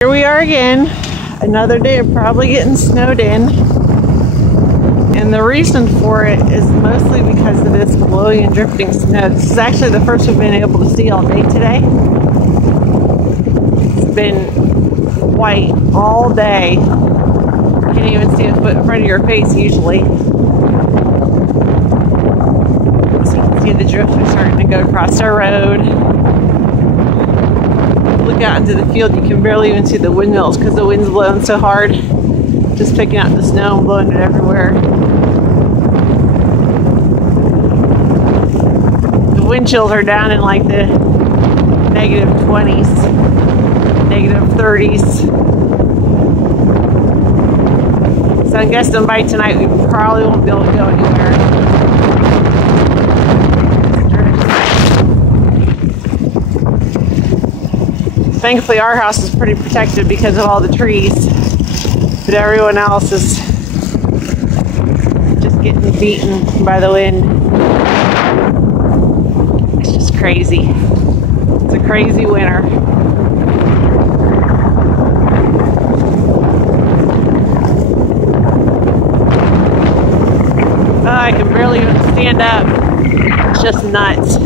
Here we are again, another day of probably getting snowed in, and the reason for it is mostly because of this blowing and drifting snow. This is actually the first we've been able to see all day today. It's been white all day. You can't even see a foot in front of your face usually. So you can see the drift are starting to go across our road. Look out into the field, you can barely even see the windmills because the wind's blowing so hard, just picking up the snow and blowing it everywhere. The wind chills are down in like the negative 20s, negative 30s. So I'm guessing by tonight we probably won't be able to go anywhere. Thankfully our house is pretty protected because of all the trees, but everyone else is just getting beaten by the wind. It's just crazy. It's a crazy winter. Oh, I can barely even stand up. It's just nuts.